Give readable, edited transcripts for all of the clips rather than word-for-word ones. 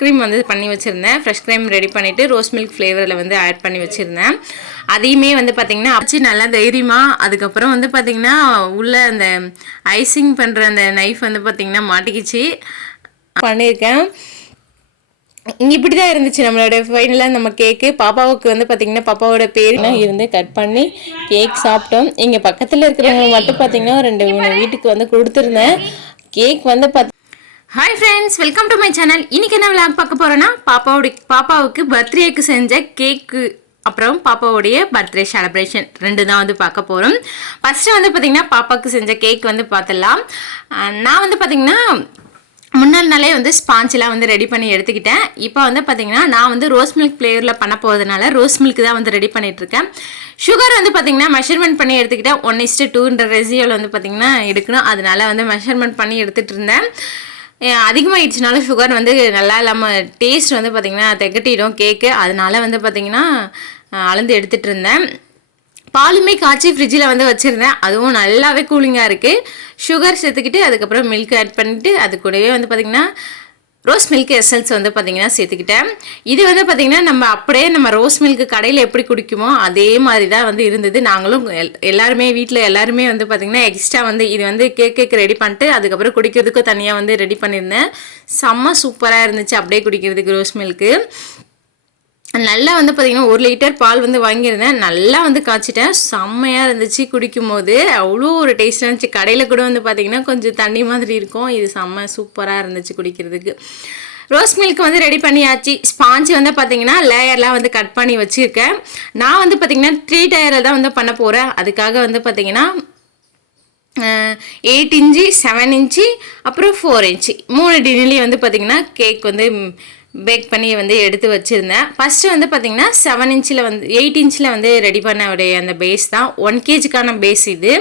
Cream வந்து பண்ணி வச்சுருந்தேன். ஃப்ரெஷ் க்ரீம் ரெடி பண்ணிவிட்டு ரோஸ் மில்க் ஃப்ளேவரில் வந்து ஆட் பண்ணி வச்சுருந்தேன். அதையுமே வந்து பார்த்திங்கன்னா அச்சு நல்லா தைரியமாக. அதுக்கப்புறம் வந்து பார்த்திங்கன்னா உள்ளே அந்த ஐசிங் பண்ணுற அந்த நைஃப் வந்து பார்த்திங்கன்னா மாட்டிக்கிச்சு. பண்ணியிருக்கேன். இப்படி தான் இருந்துச்சு நம்மளோட ஃபைனலாக நம்ம கேக்கு. பாப்பாவுக்கு வந்து பார்த்திங்கன்னா பாப்பாவோட பேர்லாம் இருந்து கட் பண்ணி கேக் சாப்பிட்டோம். இங்கே பக்கத்தில் இருக்கிறவங்க மட்டும் பார்த்திங்கன்னா 2 வீட்டுக்கு வந்து கொடுத்துருந்தேன். கேக் வந்து hi friends, welcome to my channel. இன்றைக்கி என்ன விளாக் பார்க்க போகிறோன்னா பாப்பாவுக்கு பர்த்டேக்கு செஞ்ச கேக்கு அப்புறம் பாப்பாவுடைய பர்த்டே செலிப்ரேஷன் 2 தான் வந்து பார்க்க போகிறோம். ஃபஸ்ட்டு வந்து பார்த்திங்கன்னா பாப்பாவுக்கு செஞ்ச கேக் வந்து பார்த்துடலாம். நான் வந்து பார்த்திங்கன்னா முன்னாள் நாளே வந்து ஸ்பாஞ்செலாம் வந்து ரெடி பண்ணி எடுத்துக்கிட்டேன். இப்போ வந்து பார்த்திங்கன்னா நான் வந்து ரோஸ் மில்க் ஃப்ளேவரில் பண்ண போகிறதுனால ரோஸ் மில்க் தான் வந்து ரெடி பண்ணிகிட்ருக்கேன். சுகர் வந்து பார்த்திங்கன்னா மெஷர்மெண்ட் பண்ணி எடுத்துக்கிட்டேன். 1:2ன்ற ரேஷியோவில் வந்து பார்த்திங்கன்னா எடுக்கணும். அதனால வந்து மெஷர்மெண்ட் பண்ணி எடுத்துகிட்டு இருந்தேன். அதிகமாகிடுச்சுனாலும் சுகர் வந்து நல்லா இல்லாமல் டேஸ்ட் வந்து பார்த்திங்கன்னா திகட்டிடும் கேக்கு. அதனால வந்து பார்த்திங்கன்னா அளந்து எடுத்துகிட்டு இருந்தேன். பாலுமே காய்ச்சி ஃப்ரிட்ஜில் வந்து வச்சுருந்தேன். அதுவும் நல்லாவே கூலிங்காக இருக்குது. சுகர் சேர்த்துக்கிட்டு அதுக்கப்புறம் மில்க் ஆட் பண்ணிவிட்டு அது கூடவே வந்து பார்த்திங்கன்னா ரோஸ் மில்க் எசன்ஸ் வந்து பார்த்திங்கன்னா சேர்த்துக்கிட்டேன். இது வந்து பார்த்திங்கன்னா நம்ம ரோஸ் மில்க் கடையில் எப்படி குடிக்குமோ அதே மாதிரி தான் வந்து இருந்தது. நாங்களும் வீட்டில் எல்லாருமே வந்து பார்த்திங்கன்னா எக்ஸ்ட்ரா வந்து இது வந்து கேக்கு ரெடி பண்ணிட்டு அதுக்கப்புறம் குடிக்கிறதுக்கும் தனியாக வந்து ரெடி பண்ணியிருந்தேன். செம்ம சூப்பராக இருந்துச்சு அப்படியே குடிக்கிறதுக்கு ரோஸ் மில்க்கு. நல்லா வந்து பார்த்திங்கன்னா 1 லிட்டர் பால் வந்து வாங்கியிருந்தேன். நல்லா வந்து காய்ச்சிட்டேன். செம்மையாக இருந்துச்சு குடிக்கும் போது. அவ்வளோ ஒரு டேஸ்ட்டாக இருந்துச்சு. கடையில் கூட வந்து பார்த்திங்கன்னா கொஞ்சம் தண்ணி மாதிரி இருக்கும். இது செம்ம சூப்பராக இருந்துச்சு குடிக்கிறதுக்கு. ரோஸ் மில்க் வந்து ரெடி பண்ணியாச்சு. ஸ்பாஞ்சு வந்து பார்த்திங்கன்னா லேயர்லாம் வந்து கட் பண்ணி வச்சுருக்கேன். நான் வந்து பார்த்திங்கன்னா 3 டயரில் தான் வந்து பண்ண போகிறேன். அதுக்காக வந்து பார்த்திங்கன்னா 8 இன்ச்சு, 7 இன்ச்சு, அப்புறம் 4 இன்ச்சு 3 டின்னிலையும் வந்து பார்த்திங்கன்னா கேக் வந்து பேக் பண்ணி வந்து எடுத்து வச்சுருந்தேன். ஃபஸ்ட்டு வந்து பார்த்திங்கன்னா 7 இன்ச்சில் வந்து 8 இன்ச்சில் வந்து ரெடி பண்ண உடைய அந்த பேஸ் தான் 1 kgக்கான பேஸ். இது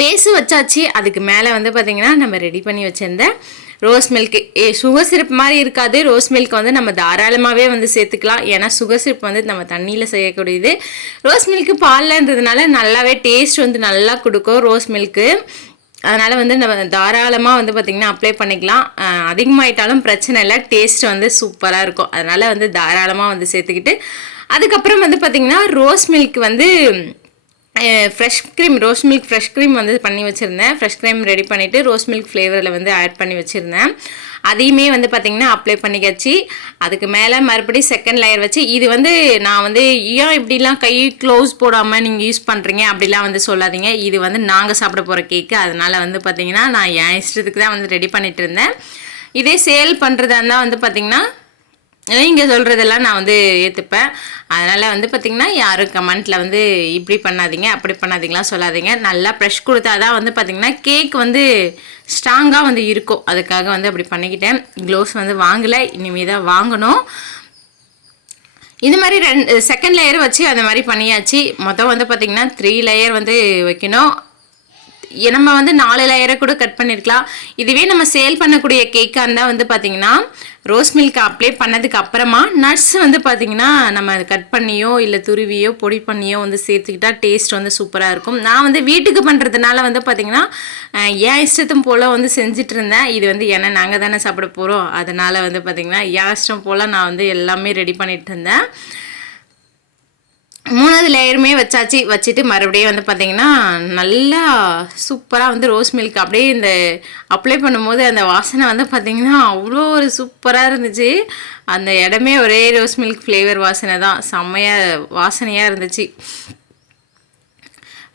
பேஸு வச்சாச்சு. அதுக்கு மேலே வந்து பார்த்திங்கன்னா நம்ம ரெடி பண்ணி வச்சுருந்தேன் ரோஸ் மில்க்கு. சுகர் சிரப் மாதிரி இருக்காது. ரோஸ் மில்க் வந்து நம்ம தாராளமாகவே வந்து சேர்த்துக்கலாம். ஏன்னா சுகர் சிரப் வந்து நம்ம தண்ணியில் செய்யக்கூடியது. ரோஸ் மில்க்கு பால்லன்றதுனால நல்லாவே டேஸ்ட் வந்து நல்லா கொடுக்கும் ரோஸ் மில்க்கு. அதனால் வந்து நம்ம தாராளமாக வந்து பார்த்திங்கன்னா அப்ளை பண்ணிக்கலாம். அதிகமாகிட்டாலும் பிரச்சனை இல்லை. டேஸ்ட் வந்து சூப்பராக இருக்கும். அதனால் வந்து தாராளமாக வந்து சேர்த்துக்கிட்டு அதுக்கப்புறம் வந்து பார்த்திங்கன்னா ரோஸ் மில்க் வந்து ரோஸ் மில்க் ஃப்ரெஷ் க்ரீம் வந்து பண்ணி வச்சுருந்தேன். ஃப்ரெஷ் க்ரீம் ரெடி பண்ணிவிட்டு ரோஸ் மில்க் ஃப்ளேவரில் வந்து ஆட் பண்ணி வச்சுருந்தேன். அதையுமே வந்து பார்த்திங்கன்னா அப்ளை பண்ணிக்காச்சு. அதுக்கு மேலே மறுபடியும் செகண்ட் லேயர் வச்சு இது வந்து நான் வந்து ஏன் இப்படிலாம் கை க்ளவுஸ் போடாமல் நீங்கள் யூஸ் பண்ணுறீங்க அப்படிலாம் வந்து சொல்லாதீங்க. இது வந்து நாங்கள் சாப்பிட போகிற கேக்கு. அதனால் வந்து பார்த்திங்கன்னா நான் என் இஷ்டத்துக்கு தான் வந்து ரெடி பண்ணிகிட்டு இருந்தேன். இதே சேல் பண்ணுறதா இருந்தால் வந்து பார்த்திங்கன்னா இங்கே சொல்கிறதெல்லாம் நான் வந்து ஏற்றுப்பேன். அதனால் வந்து பார்த்திங்கன்னா யாரும் கமெண்ட்டில் வந்து இப்படி பண்ணாதீங்க அப்படி பண்ணாதீங்களாம் சொல்லாதீங்க. நல்லா ப்ரெஷ் கொடுத்தா தான் வந்து பார்த்திங்கன்னா கேக் வந்து ஸ்ட்ராங்காக வந்து இருக்கும். அதுக்காக வந்து அப்படி பண்ணிக்கிட்டேன். க்ளோவ்ஸ் வந்து வாங்கலை, இனிமேல் தான் வாங்கணும். இது மாதிரி செகண்ட் லேயர் வச்சு அந்த மாதிரி பண்ணியாச்சு. மொத்தம் வந்து பார்த்திங்கன்னா 3 லேயர் வந்து வைக்கணும். நம்ம வந்து 4 லேயரை கூட கட் பண்ணியிருக்கலாம். இதுவே நம்ம சேல் பண்ணக்கூடிய கேக்காக இருந்தால் வந்து பார்த்திங்கன்னா ரோஸ் மில்க் அப்ளை பண்ணதுக்கு அப்புறமா நட்ஸ் வந்து பார்த்திங்கன்னா நம்ம கட் பண்ணியோ இல்லை துருவியோ பொடி பண்ணியோ வந்து சேர்த்துக்கிட்டா டேஸ்ட் வந்து சூப்பராக இருக்கும். நான் வந்து வீட்டுக்கு பண்ணுறதுனால வந்து பார்த்திங்கன்னா என் இஷ்டத்தும் போல் வந்து செஞ்சுட்டு இருந்தேன். இது வந்து ஏன்னா நாங்கள் தானே சாப்பிட போகிறோம். அதனால் வந்து பார்த்திங்கன்னா என் இஷ்டம் போல் நான் வந்து எல்லாமே ரெடி பண்ணிகிட்டு இருந்தேன். 3வது லேயருமே வச்சுட்டு மறுபடியும் வந்து பார்த்திங்கன்னா நல்லா சூப்பராக வந்து ரோஸ் மில்க் அப்படியே இந்த அப்ளை பண்ணும்போது அந்த வாசனை வந்து பார்த்திங்கன்னா அவ்வளோ ஒரு சூப்பராக இருந்துச்சு. அந்த இடமே ஒரே ரோஸ் மில்க் ஃப்ளேவர் வாசனை தான். செம்மையாக வாசனையாக இருந்துச்சு.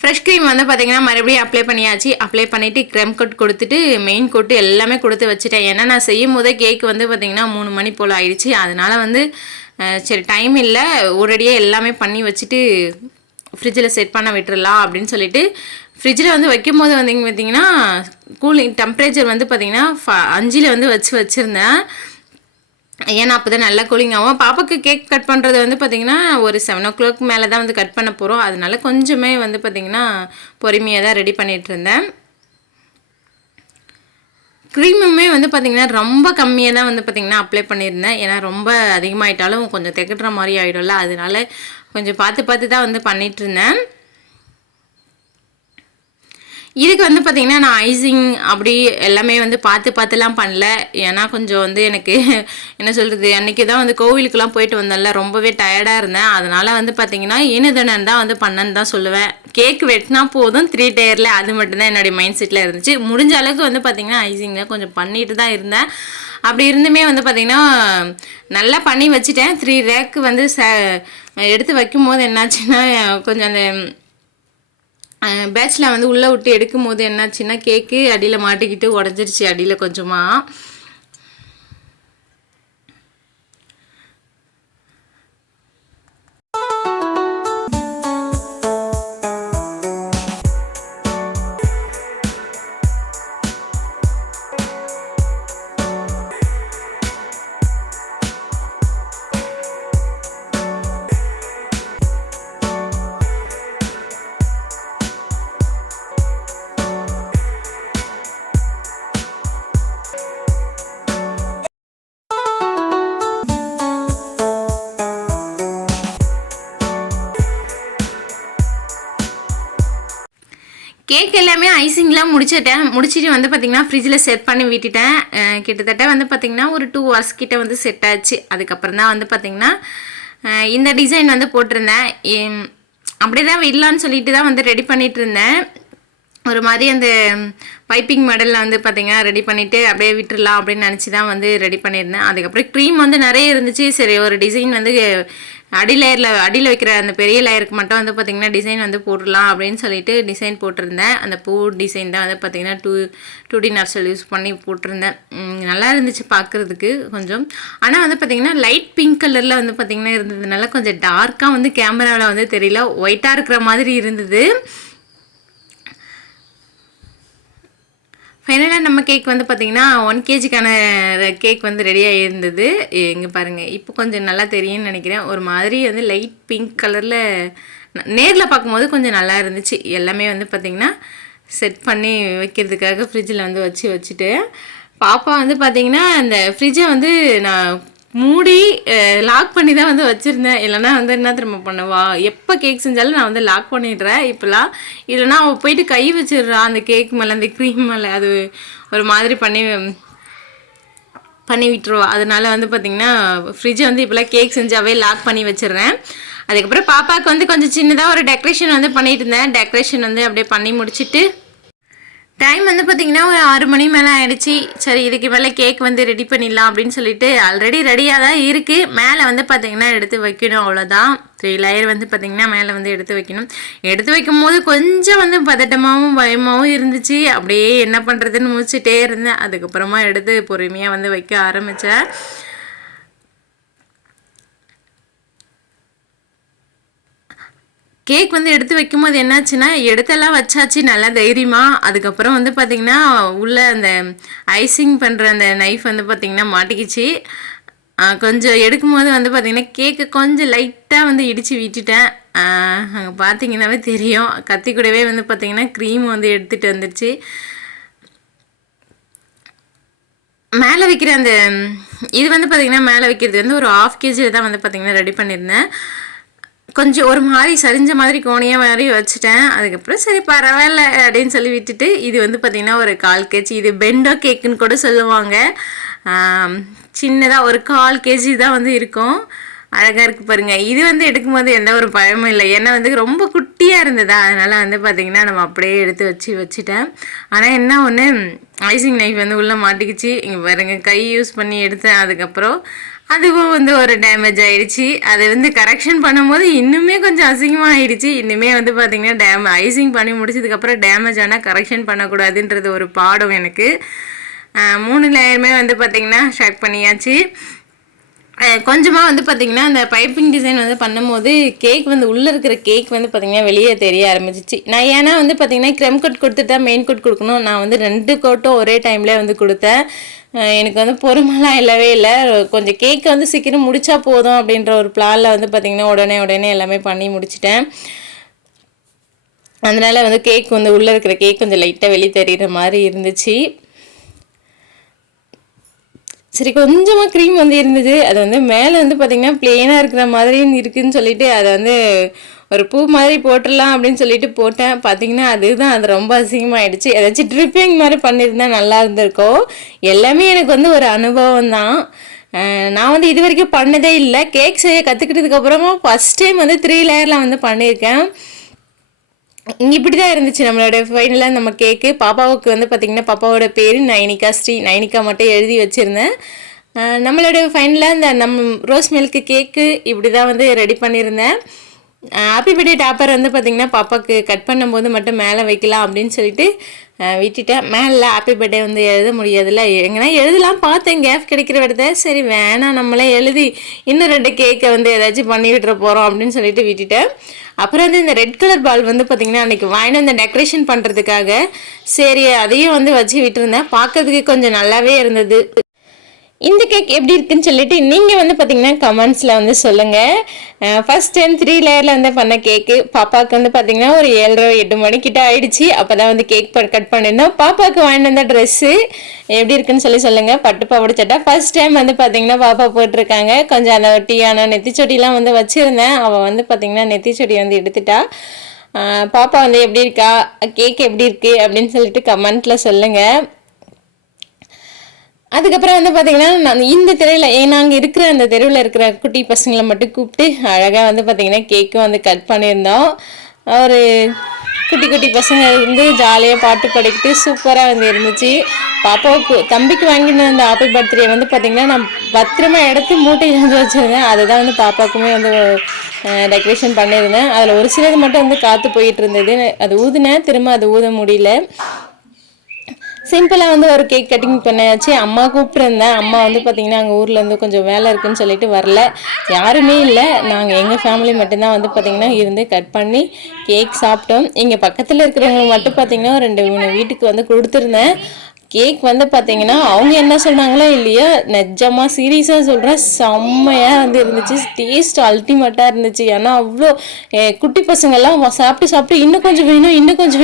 ஃப்ரெஷ் க்ரீம் வந்து பார்த்திங்கன்னா மறுபடியும் அப்ளை பண்ணியாச்சு. அப்ளை பண்ணிவிட்டு க்ரெம் கோட் கொடுத்துட்டு மெயின் கோட்டு எல்லாமே கொடுத்து வச்சுட்டேன். ஏன்னா நான் செய்யும் போதே கேக்கு வந்து பார்த்திங்கன்னா 3 மணி போல் ஆயிடுச்சு. அதனால் வந்து சரி டைம் இல்லை, ஒரேடியே எல்லாமே பண்ணி வச்சுட்டு ஃப்ரிட்ஜில் செட் பண்ண விட்டுறலாம் அப்படின்னு சொல்லிட்டு ஃப்ரிட்ஜில் வந்து வைக்கும் போது வந்து பார்த்திங்கன்னா கூலிங் டெம்பரேச்சர் வந்து பார்த்திங்கன்னா 5ல் வந்து வச்சுருந்தேன். ஏன்னா அப்போ தான் நல்லா கூலிங் ஆகும். பாப்பாவுக்கு கேக் கட் பண்ணுறது வந்து பார்த்திங்கன்னா ஒரு 7 o'clock மேலே தான் வந்து கட் பண்ண போகிறோம். அதனால கொஞ்சமே வந்து பார்த்திங்கன்னா பொறுமையாக தான் ரெடி பண்ணிகிட்டு இருந்தேன். க்ரீமுமே வந்து பார்த்திங்கன்னா ரொம்ப கம்மியாக தான் வந்து பார்த்திங்கன்னா அப்ளை பண்ணியிருந்தேன். ஏன்னா ரொம்ப அதிகமாகிட்டாலும் கொஞ்சம் திகட்டுற மாதிரி ஆகிடும்ல. அதனால கொஞ்சம் பார்த்து தான் வந்து பண்ணிகிட்டு இருந்தேன். இதுக்கு வந்து பார்த்திங்கன்னா நான் ஐசிங் அப்படி எல்லாமே வந்து பார்த்துலாம் பண்ணல. ஏன்னா கொஞ்சம் வந்து எனக்கு என்ன சொல்கிறது, அன்றைக்கி தான் வந்து கோவிலுக்கெலாம் போயிட்டு வந்தேன்ல, ரொம்பவே டயர்டாக இருந்தேன். அதனால் வந்து பார்த்திங்கன்னா இனதனன் தான் வந்து பண்ணன்னு தான் சொல்லுவேன். கேக் வெட்டினா போதும் 3 டயரில், அது மட்டும்தான் என்னுடைய மைண்ட் செட்டில் இருந்துச்சு. முடிஞ்ச அளவுக்கு வந்து பார்த்திங்கன்னா ஐசிங்கை கொஞ்சம் பண்ணிட்டு தான் இருந்தேன். அப்படி இருந்துமே வந்து பார்த்திங்கன்னா நல்லா பண்ணி வச்சுட்டேன். 3 ரேக்கு வந்து எடுத்து வைக்கும்போது என்னாச்சுன்னா கொஞ்சம் அந்த பேட்சில் வந்து உள்ளே விட்டு எடுக்கும் போது என்னாச்சுன்னா கேக்கு அடியில் மாட்டிக்கிட்டு உடஞ்சிருச்சு அடியில் கொஞ்சமாக. கேக் எல்லாமே ஐசிங்லாம் முடிச்சுட்டு வந்து பார்த்திங்கன்னா ஃப்ரிட்ஜில் செட் பண்ணி விட்டுட்டேன். கிட்டத்தட்ட வந்து பார்த்திங்கன்னா ஒரு 2 hours கிட்ட வந்து செட் ஆச்சு. அதுக்கப்புறம் தான் வந்து பார்த்திங்கன்னா இந்த டிசைன் வந்து போட்டிருந்தேன். அப்படியே தான் விடலான்னு சொல்லிட்டு தான் வந்து ரெடி பண்ணிகிட்டு இருந்தேன். ஒரு மாதிரி அந்த பைப்பிங் மாடலில் வந்து பார்த்திங்கன்னா ரெடி பண்ணிவிட்டு அப்படியே விட்டுடலாம் அப்படின்னு நினச்சி தான் வந்து ரெடி பண்ணியிருந்தேன். அதுக்கப்புறம் க்ரீம் வந்து நிறைய இருந்துச்சு. சரி ஒரு டிசைன் வந்து அடியில் வைக்கிற அந்த பெரிய லேயருக்கு மட்டும் வந்து பார்த்திங்கன்னா டிசைன் வந்து போட்டுடலாம் அப்படின்னு சொல்லிட்டு டிசைன் போட்டிருந்தேன். அந்த பூ டிசைன் தான் வந்து பார்த்திங்கன்னா 2D நர்சல் யூஸ் பண்ணி போட்டிருந்தேன். நல்லா இருந்துச்சு பார்க்குறதுக்கு கொஞ்சம். ஆனால் வந்து பார்த்திங்கன்னா லைட் பிங்க் கலரில் வந்து பார்த்திங்கன்னா இருந்ததுனால கொஞ்சம் டார்க்காக வந்து கேமராவில் வந்து தெரியல, ஒயிட்டாக இருக்கிற மாதிரி இருந்தது. ஃபைனலாக நம்ம கேக் வந்து பார்த்திங்கன்னா 1 kgக்கான கேக் வந்து ரெடியாக இருந்தது. இங்கே பாருங்கள், இப்போ கொஞ்சம் நல்லா தெரியும்னு நினைக்கிறேன். ஒரு மாதிரி வந்து லைட் பிங்க் கலரில் நேரில் பார்க்கும்போது கொஞ்சம் நல்லா இருந்துச்சு. எல்லாமே வந்து பார்த்திங்கன்னா செட் பண்ணி வைக்கிறதுக்காக ஃப்ரிட்ஜில் வந்து வச்சுட்டு பாப்பா வந்து பார்த்திங்கன்னா அந்த ஃப்ரிட்ஜை வந்து நான் மூடி லாக் பண்ணி தான் வந்து வச்சுருந்தேன். இல்லைனா வந்து என்ன திரும்ப பண்ணுவா, எப்போ கேக் செஞ்சாலும் நான் வந்து லாக் பண்ணிடுறேன் இப்போலாம். இல்லைனா அவள் போயிட்டு கை வச்சிடுறான் அந்த கேக் மேலே, அந்த க்ரீம் மேலே. அது ஒரு மாதிரி பண்ணி விட்டுருவா. அதனால வந்து பார்த்திங்கன்னா ஃப்ரிட்ஜை வந்து இப்போலாம் கேக் செஞ்சாவே லாக் பண்ணி வச்சிடுறேன். அதுக்கப்புறம் பாப்பாவுக்கு வந்து கொஞ்சம் சின்னதாக ஒரு டெக்கரேஷன் வந்து பண்ணிட்டு இருந்தேன். டெக்கரேஷன் வந்து அப்படியே பண்ணி முடிச்சுட்டு டைம் வந்து பார்த்திங்கன்னா ஒரு 6 மணி மேலே ஆகிடுச்சி. சரி இதுக்கு மேலே கேக் வந்து ரெடி பண்ணிடலாம் அப்படின்னு சொல்லிட்டு ஆல்ரெடி ரெடியாக தான் இருக்குது. மேலே வந்து பார்த்திங்கன்னா எடுத்து வைக்கணும், அவ்வளோதான். 3 லேயர் வந்து பார்த்திங்கன்னா மேலே வந்து எடுத்து வைக்கணும். எடுத்து வைக்கும் போது கொஞ்சம் வந்து பதட்டமாகவும் பயமாகவும் இருந்துச்சு. அப்படியே என்ன பண்ணுறதுன்னு முடிச்சுட்டே இருந்தேன். அதுக்கப்புறமா எடுத்து பொறுமையாக வந்து வைக்க ஆரம்பித்தேன். கேக் வந்து எடுத்து வைக்கும்போது என்னாச்சுன்னா எடுத்தெல்லாம் வச்சாச்சு நல்லா தைரியமாக. அதுக்கப்புறம் வந்து பார்த்திங்கன்னா உள்ளே அந்த ஐசிங் பண்ணுற அந்த நைஃப் வந்து பார்த்திங்கன்னா மாட்டிக்கிச்சு. கொஞ்சம் எடுக்கும்போது வந்து பார்த்திங்கன்னா கேக்கு கொஞ்சம் லைட்டாக வந்து இடித்து விட்டுட்டேன். அங்கே பார்த்திங்கன்னாவே தெரியும், கத்தி கூடவே வந்து பார்த்திங்கன்னா க்ரீம் வந்து எடுத்துகிட்டு வந்துடுச்சு. மேலே வைக்கிற அந்த இது வந்து பார்த்திங்கன்னா மேலே வைக்கிறது வந்து ஒரு 1/2 kg தான் வந்து பார்த்திங்கன்னா ரெடி பண்ணியிருந்தேன். கொஞ்சம் ஒரு மாதிரி சரிஞ்ச மாதிரி கோணியாக மாதிரி வச்சுட்டேன். அதுக்கப்புறம் சரி பரவாயில்ல அப்படின்னு சொல்லி விட்டுட்டு இது வந்து பார்த்திங்கன்னா ஒரு 1/4 kg. இது பெண்டோ கேக்குன்னு கூட சொல்லுவாங்க. சின்னதாக ஒரு 1/4 kg தான் வந்து இருக்கும். அழகாக இருக்குது பாருங்கள். இது வந்து எடுக்கும்போது எந்த ஒரு பயமும் இல்லை, ஏன்னா வந்து ரொம்ப குட்டியாக இருந்ததா, அதனால் வந்து பார்த்திங்கன்னா நம்ம அப்படியே எடுத்து வச்சுட்டேன். ஆனால் என்ன ஒன்று, ஐசிங் நைஃப் வந்து உள்ளே மாட்டிக்கிச்சு. இங்கே பாருங்கள், கை யூஸ் பண்ணி எடுத்தேன். அதுக்கப்புறம் அதுவும் வந்து ஒரு டேமேஜ் ஆகிடுச்சு. அதை வந்து கரெக்ஷன் பண்ணும்போது இன்னுமே கொஞ்சம் அசிங்கமாக ஆகிடுச்சு. இன்னுமே வந்து பார்த்திங்கன்னா ஐசிங் பண்ணி முடிச்சதுக்கப்புறம் டேமேஜ் ஆனால் கரெக்ஷன் பண்ணக்கூடாதுன்றது ஒரு பாடம் எனக்கு. 3 லேயருமே வந்து பார்த்திங்கன்னா ஷேக் பண்ணியாச்சு. கொஞ்சமாக வந்து பார்த்திங்கன்னா அந்த பைப்பிங் டிசைன் வந்து பண்ணும்போது கேக் வந்து உள்ளே இருக்கிற கேக் வந்து பார்த்திங்கன்னா வெளியே தெரிய ஆரம்பிச்சிச்சு. நான் ஏன்னா வந்து பார்த்திங்கன்னா க்ரெம் கோட் கொடுத்துட்டா மெயின் கோட் கொடுக்கணும். நான் வந்து 2 கோட்டும் ஒரே டைமில் வந்து கொடுத்தேன். எனக்கு வந்து பொறுமைலாம் இல்லவே இல்லை. கொஞ்சம் கேக்கை வந்து சீக்கிரம் முடித்தா போதும் அப்படின்ற ஒரு பிளானில் வந்து பார்த்திங்கன்னா உடனே எல்லாமே பண்ணி முடிச்சிட்டேன். அதனால் வந்து கேக் வந்து உள்ளே இருக்கிற கேக் கொஞ்சம் லைட்டாக வெளியே தெரிகிற மாதிரி இருந்துச்சு. சரி கொஞ்சமாக க்ரீம் வந்து இருந்தது. அது வந்து மேலே வந்து பார்த்திங்கன்னா ப்ளெயினாக இருக்கிற மாதிரி இருக்குதுன்னு சொல்லிவிட்டு அதை வந்து ஒரு பூ மாதிரி போட்டுடலாம் அப்படின்னு சொல்லிட்டு போட்டேன். பார்த்தீங்கன்னா அதுதான் அது ரொம்ப அசிங்கமாகிடுச்சு. ஏதாச்சும் ட்ரிப்பிங் மாதிரி பண்ணியிருந்தா நல்லா இருந்திருக்கோம். எல்லாமே எனக்கு வந்து ஒரு அனுபவம் தான். நான் வந்து இது வரைக்கும் பண்ணதே இல்லை. கேக் செய்ய கற்றுக்கிட்டதுக்கப்புறமா ஃபஸ்ட் டைம் வந்து 3 லேயரில் வந்து பண்ணியிருக்கேன். இப்படி தான் இருந்துச்சு நம்மளோட ஃபைனலாக நம்ம கேக்கு. பாப்பாவுக்கு வந்து பார்த்திங்கன்னா பாப்பாவோட பேர் நைனிகா, நைனிகா மட்டும் எழுதி வச்சுருந்தேன். நம்மளோட ஃபைனலாக இந்த ரோஸ் மில்க்கு கேக்கு இப்படி தான் வந்து ரெடி பண்ணியிருந்தேன். ஹாப்பி பர்த்டே டாப்பர் வந்து பார்த்திங்கன்னா பாப்பாவுக்கு கட் பண்ணும்போது மட்டும் மேலே வைக்கலாம் அப்படின்னு சொல்லிட்டு விட்டுட்டேன். மேலே ஹாப்பி பர்த்டே வந்து எழுத முடியாதுல்ல, எங்கன்னா எழுதலாம் பார்த்தேன் கேப் கிடைக்கிற விடத்தை. சரி வேணாம், நம்மளே எழுதி இன்னும் 2 கேக்கை வந்து ஏதாச்சும் பண்ணி விட்டுற போகிறோம் அப்படின்னு சொல்லிட்டு விட்டுட்டேன். அப்புறம் வந்து இந்த ரெட் கலர் பால் வந்து பார்த்திங்கன்னா அன்றைக்கி வாங்கிட்டு வந்து டெக்கரேஷன் பண்ணுறதுக்காக சரி அதையும் வந்து வச்சு விட்டுருந்தேன். பார்க்கறதுக்கு கொஞ்சம் நல்லாவே இருந்தது. இந்த கேக் எப்படி இருக்குன்னு சொல்லிட்டு நீங்கள் வந்து பார்த்தீங்கன்னா கமெண்ட்ஸில் வந்து சொல்லுங்கள். ஃபஸ்ட் டைம் 3 லேயரில் வந்து பண்ண கேக்கு. பாப்பாவுக்கு வந்து பார்த்திங்கன்னா ஒரு 7:30-8 மணிக்கிட்ட ஆகிடுச்சு. அப்போ தான் வந்து கேக் கட் பண்ணியிருந்தோம். பாப்பாவுக்கு வாங்கிட்டு வந்த ட்ரெஸ்ஸு எப்படி இருக்குன்னு சொல்லுங்கள். பட்டு பாவாடை சட்டை ஃபஸ்ட் டைம் வந்து பார்த்திங்கன்னா பாப்பா போட்டிருக்காங்க. கொஞ்சம் அந்த ஒட்டியான நெத்திச்சொடிலாம் வந்து வச்சுருந்தேன். அவள் வந்து பார்த்திங்கன்னா நெத்திச்சொடி வந்து எடுத்துட்டா. பாப்பா வந்து எப்படி இருக்கா, கேக் எப்படி இருக்குது அப்படின்னு சொல்லிட்டு கமெண்ட்டில் சொல்லுங்கள். அதுக்கப்புறம் வந்து பார்த்திங்கன்னா நான் இந்த தெருவில் நாங்கள் இருக்கிற அந்த தெருவில் இருக்கிற குட்டி பசங்களை மட்டும் கூப்பிட்டு அழகாக வந்து பார்த்திங்கன்னா கேக்கும் வந்து கட் பண்ணியிருந்தோம். ஒரு குட்டி குட்டி பசங்க வந்து ஜாலியாக பாட்டு பாடிக்கிட்டு சூப்பராக வந்து இருந்துச்சு. பாப்பாவுக்கு தம்பிக்கு வாங்கின அந்த ஹாப்பி பர்த்டே வந்து பார்த்திங்கன்னா நான் பத்திரமா எடுத்து மூட்டையில் வந்து வச்சுருந்தேன். அதை தான் வந்து பாப்பாவுக்குமே வந்து டெக்கரேஷன் பண்ணியிருந்தேன். அதில் ஒரு சிலது மட்டும் வந்து காற்று போயிட்டு இருந்தது. அது ஊதுனேன், திரும்ப அது ஊத முடியல. சிம்பிளாக வந்து ஒரு கேக் கட்டிங் பண்ணியாச்சு. அம்மா கூப்பிட்ருந்தேன். அம்மா வந்து பார்த்திங்கன்னா அங்கே ஊரில் வந்து கொஞ்சம் வேலை இருக்குதுன்னு சொல்லிட்டு வரல. யாருமே இல்லை, நாங்கள் எங்கள் ஃபேமிலி மட்டும்தான் வந்து பார்த்திங்கன்னா இருந்து கட் பண்ணி கேக் சாப்பிட்டோம். இங்கே பக்கத்தில் இருக்கிறவங்க மட்டும் பார்த்திங்கன்னா 2-3 வீட்டுக்கு வந்து கொடுத்துருந்தேன். கேக் வந்து பார்த்திங்கன்னா அவங்க என்ன சொன்னாங்களோ இல்லையோ, நிஜமாக சீரியஸாக சொல்கிறேன், செம்மையாக வந்து இருந்துச்சு. டேஸ்ட் அல்டிமேட்டாக இருந்துச்சு. ஏன்னா அவ்வளோ குட்டி பசங்கள்லாம் சாப்பிட்டு இன்னும் கொஞ்சம்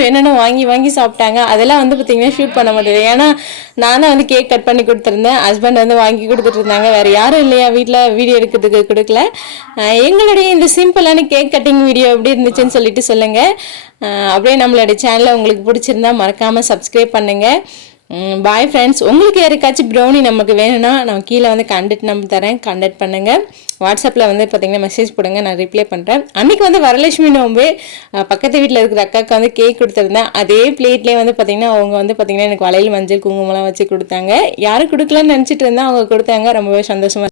வேணும்னு வாங்கி சாப்பிட்டாங்க. அதெல்லாம் வந்து பார்த்திங்கன்னா ஷூட் பண்ண மாட்டேது. ஏன்னா நான் தான் வந்து கேக் கட் பண்ணி கொடுத்துருந்தேன். ஹஸ்பண்ட் வந்து வாங்கி கொடுத்துட்டு இருந்தாங்க. வேறு யாரும் இல்லையா வீட்டில் வீடியோ எடுக்கிறதுக்கு கொடுக்கல. எங்களுடைய இந்த சிம்பிளான கேக் கட்டிங் வீடியோ எப்படி இருந்துச்சுன்னு சொல்லிட்டு சொல்லுங்கள். அப்படியே நம்மளுடைய சேனலை உங்களுக்கு பிடிச்சிருந்தா மறக்காமல் சப்ஸ்கிரைப் பண்ணுங்கள். Bye friends. உங்களுக்கு யாருக்காச்சும் ப்ரௌனி நமக்கு வேணும்னா நான் கீழே வந்து கான்டாக்ட் நம்பர் தரேன், கான்டாக்ட் பண்ணுங்கள். வாட்ஸ்அப்பில் வந்து பார்த்திங்கன்னா மெசேஜ் போடுங்க, நான் ரிப்ளை பண்ணுறேன். அன்றைக்கி வந்து வரலட்சுமி நோம்பு. பக்கத்து வீட்டில் இருக்கிற அக்காவுக்கு வந்து கேக் கொடுத்துருந்தேன். அதே பிளேட்லேயே வந்து பார்த்திங்கன்னா அவங்க வந்து பார்த்திங்கன்னா எனக்கு வளையல் மஞ்சள் குங்குமம்லாம் வச்சு கொடுத்தாங்க. யாரும் கொடுக்கலான்னு நினச்சிட்டு இருந்தால் அவங்க கொடுத்தாங்க. ரொம்பவே சந்தோஷமாக